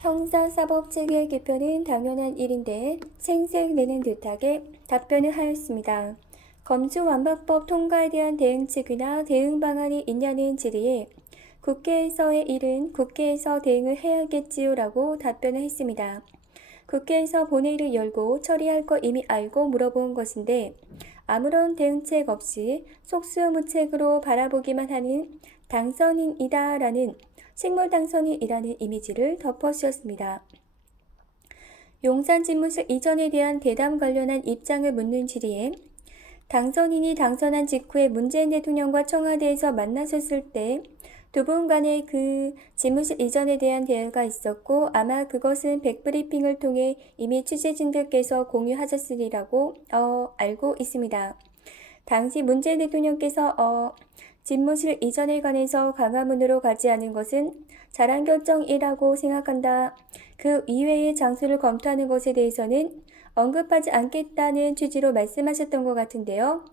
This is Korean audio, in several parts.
형사사법체계 개편은 당연한 일인데 생색내는 듯하게 답변을 하였습니다. 검수완박법 통과에 대한 대응책이나 대응 방안이 있냐는 질의에 국회에서의 일은 국회에서 대응을 해야겠지요 라고 답변을 했습니다. 국회에서 본회의를 열고 처리할 거 이미 알고 물어본 것인데 아무런 대응책 없이 속수무책으로 바라보기만 하는 당선인이다라는 식물 당선인이라는 이미지를 덮어씌웠습니다. 용산 집무실 이전에 대한 대담 관련한 입장을 묻는 질의에 당선인이 당선한 직후에 문재인 대통령과 청와대에서 만나셨을 때 두 분 간의 그 집무실 이전에 대한 대화가 있었고 아마 그것은 백브리핑을 통해 이미 취재진들께서 공유하셨으리라고 알고 있습니다. 당시 문재인 대통령께서 집무실 이전에 관해서 광화문으로 가지 않은 것은 잘한 결정이라고 생각한다. 그 이외의 장소를 검토하는 것에 대해서는 언급하지 않겠다는 취지로 말씀하셨던 것 같은데요.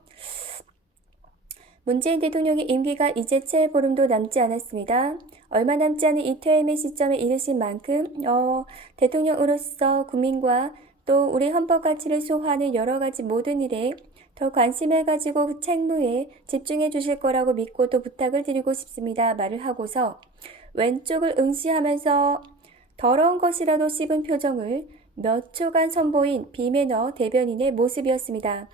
문재인 대통령의 임기가 이제 채 보름도 남지 않았습니다. 얼마 남지 않은 이 퇴임의 시점에 이르신 만큼 대통령으로서 국민과 또 우리 헌법 가치를 소화하는 여러 가지 모든 일에 더 관심을 가지고 그 책무에 집중해 주실 거라고 믿고 또 부탁을 드리고 싶습니다. 말을 하고서 왼쪽을 응시하면서 더러운 것이라도 씹은 표정을 몇 초간 선보인 비매너 대변인의 모습이었습니다.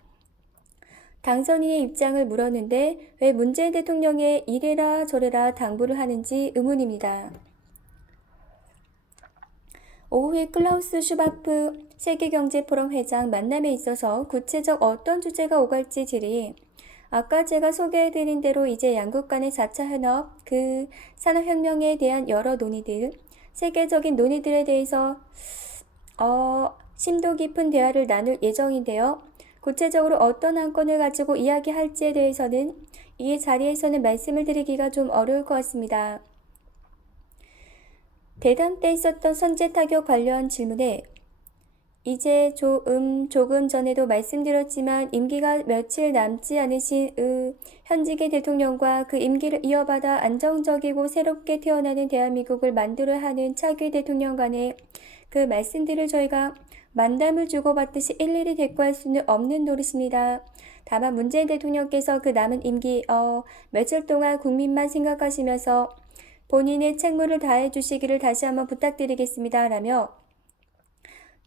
당선인의 입장을 물었는데 왜 문재인 대통령의 이래라 저래라 당부를 하는지 의문입니다. 오후에 클라우스 슈바프 세계경제포럼 회장 만남에 있어서 구체적 어떤 주제가 오갈지 질의. 아까 제가 소개해드린 대로 이제 양국 간의 4차 현업, 그 산업혁명에 대한 여러 논의들, 세계적인 논의들에 대해서 심도 깊은 대화를 나눌 예정인데요. 구체적으로 어떤 안건을 가지고 이야기할지에 대해서는 이 자리에서는 말씀을 드리기가 좀 어려울 것 같습니다. 대담 때 있었던 선제 타격 관련 질문에 이제 조금 전에도 말씀드렸지만 임기가 며칠 남지 않으신 현직의 대통령과 그 임기를 이어받아 안정적이고 새롭게 태어나는 대한민국을 만들어야 하는 차기 대통령 간의 그 말씀들을 저희가 만담을 주고받듯이 일일이 대꾸할 수는 없는 노릇입니다. 다만 문재인 대통령께서 그 남은 임기 며칠 동안 국민만 생각하시면서 본인의 책무를 다해 주시기를 다시 한번 부탁드리겠습니다. 라며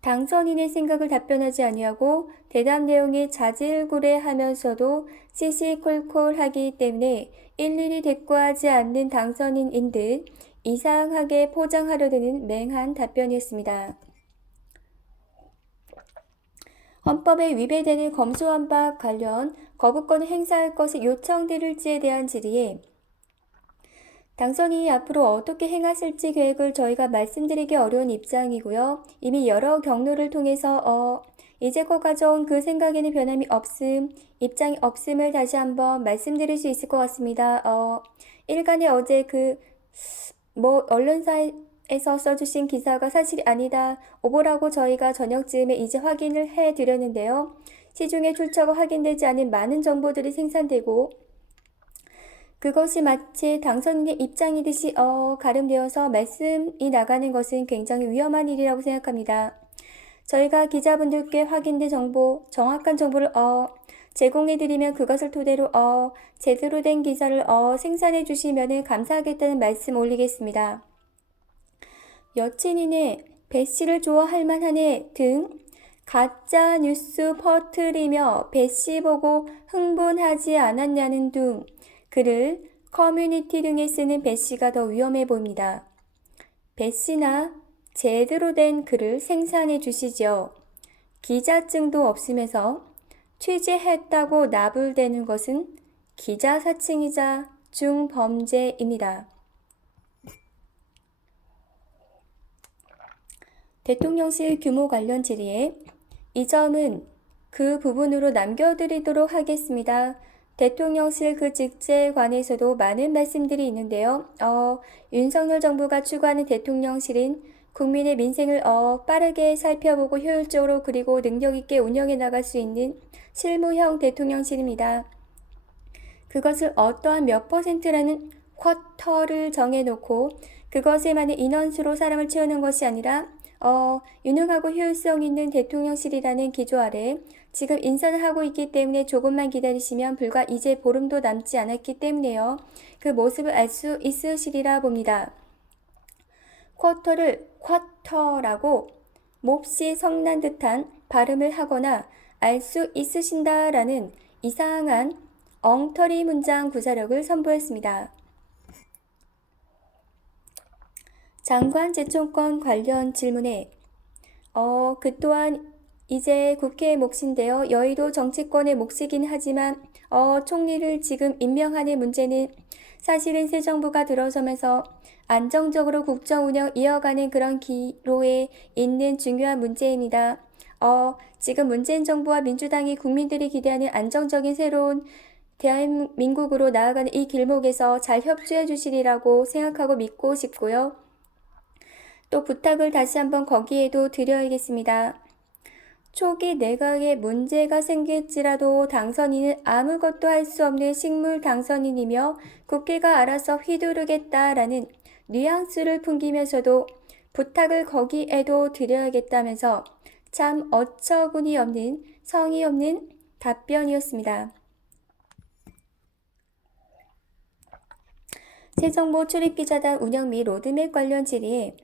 당선인의 생각을 답변하지 아니하고 대담 내용이 자질구레하면서도 시시콜콜하기 때문에 일일이 대꾸하지 않는 당선인인 듯 이상하게 포장하려 드는 맹한 답변이었습니다. 헌법에 위배되는 검수완박 관련 거부권을 행사할 것을 요청드릴지에 대한 질의에 당선인이 앞으로 어떻게 행하실지 계획을 저희가 말씀드리기 어려운 입장이고요. 이미 여러 경로를 통해서 이제껏 가져온 그 생각에는 변함이 없음, 입장이 없음을 다시 한번 말씀드릴 수 있을 것 같습니다. 일간에 어제 언론사에서 써주신 기사가 사실이 아니다. 오보라고 저희가 저녁 즈음에 이제 확인을 해드렸는데요. 시중에 출처가 확인되지 않은 많은 정보들이 생산되고 그것이 마치 당선인의 입장이듯이 가름되어서 말씀이 나가는 것은 굉장히 위험한 일이라고 생각합니다. 저희가 기자분들께 확인된 정보, 정확한 정보를 제공해드리면 그것을 토대로 제대로 된 기사를 생산해 주시면 감사하겠다는 말씀 올리겠습니다. 여친이네, 배씨를 좋아할 만하네 등 가짜 뉴스 퍼뜨리며 배씨 보고 흥분하지 않았냐는 등 글을 커뮤니티 등에 쓰는 배씨가 더 위험해 보입니다. 배씨나 제대로 된 글을 생산해 주시죠. 기자증도 없으면서 취재했다고 나불대는 것은 기자 사칭이자 중범죄입니다. 대통령실 규모 관련 질의에 이 점은 그 부분으로 남겨드리도록 하겠습니다. 대통령실 그 직제에 관해서도 많은 말씀들이 있는데요. 윤석열 정부가 추구하는 대통령실은 국민의 민생을 빠르게 살펴보고 효율적으로 그리고 능력있게 운영해 나갈 수 있는 실무형 대통령실입니다. 그것을 어떠한 몇 %라는 쿼터를 정해놓고 그것에 많은 인원수로 사람을 채우는 것이 아니라 유능하고 효율성 있는 대통령실이라는 기조 아래 지금 인선을 하고 있기 때문에 조금만 기다리시면 불과 이제 보름도 남지 않았기 때문에요. 그 모습을 알 수 있으시리라 봅니다. 쿼터를 쿼터라고 몹시 성난 듯한 발음을 하거나 알 수 있으신다라는 이상한 엉터리 문장 구사력을 선보였습니다. 장관 제청권 관련 질문에 그 또한 이제 국회의 몫인데요. 여의도 정치권의 몫이긴 하지만 총리를 지금 임명하는 문제는 사실은 새 정부가 들어서면서 안정적으로 국정 운영 이어가는 그런 기로에 있는 중요한 문제입니다. 지금 문재인 정부와 민주당이 국민들이 기대하는 안정적인 새로운 대한민국으로 나아가는 이 길목에서 잘 협조해 주시리라고 생각하고 믿고 싶고요. 또 부탁을 다시 한번 거기에도 드려야겠습니다. 초기 내각에 문제가 생길지라도 당선인은 아무것도 할 수 없는 식물 당선인이며 국회가 알아서 휘두르겠다라는 뉘앙스를 풍기면서도 부탁을 거기에도 드려야겠다면서 참 어처구니 없는 성의 없는 답변이었습니다. 새 정부 출입기자단 운영 및 로드맵 관련 질의에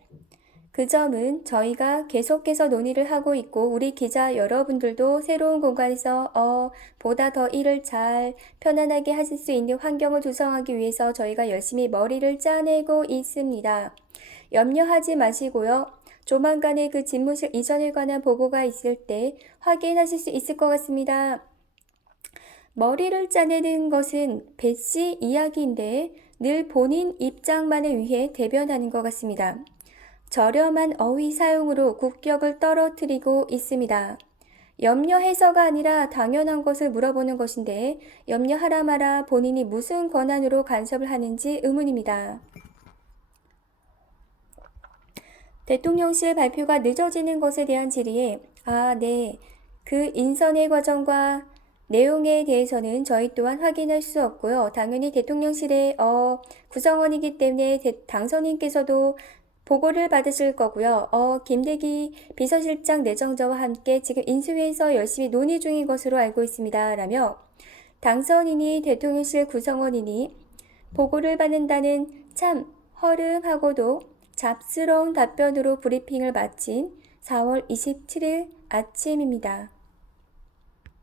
그 점은 저희가 계속해서 논의를 하고 있고 우리 기자 여러분들도 새로운 공간에서 보다 더 일을 잘 편안하게 하실 수 있는 환경을 조성하기 위해서 저희가 열심히 머리를 짜내고 있습니다. 염려하지 마시고요. 조만간에 그 집무실 이전에 관한 보고가 있을 때 확인하실 수 있을 것 같습니다. 머리를 짜내는 것은 배씨 이야기인데 늘 본인 입장만을 위해 대변하는 것 같습니다. 저렴한 어휘 사용으로 국격을 떨어뜨리고 있습니다. 염려해서가 아니라 당연한 것을 물어보는 것인데 염려하라 마라 본인이 무슨 권한으로 간섭을 하는지 의문입니다. 대통령실 발표가 늦어지는 것에 대한 질의에 네. 그 인선의 과정과 내용에 대해서는 저희 또한 확인할 수 없고요. 당연히 대통령실의 구성원이기 때문에 당선인께서도 보고를 받으실 거고요. 김대기 비서실장 내정자와 함께 지금 인수위에서 열심히 논의 중인 것으로 알고 있습니다. 라며 당선인이 대통령실 구성원이니 보고를 받는다는 참 허름하고도 잡스러운 답변으로 브리핑을 마친 4월 27일 아침입니다.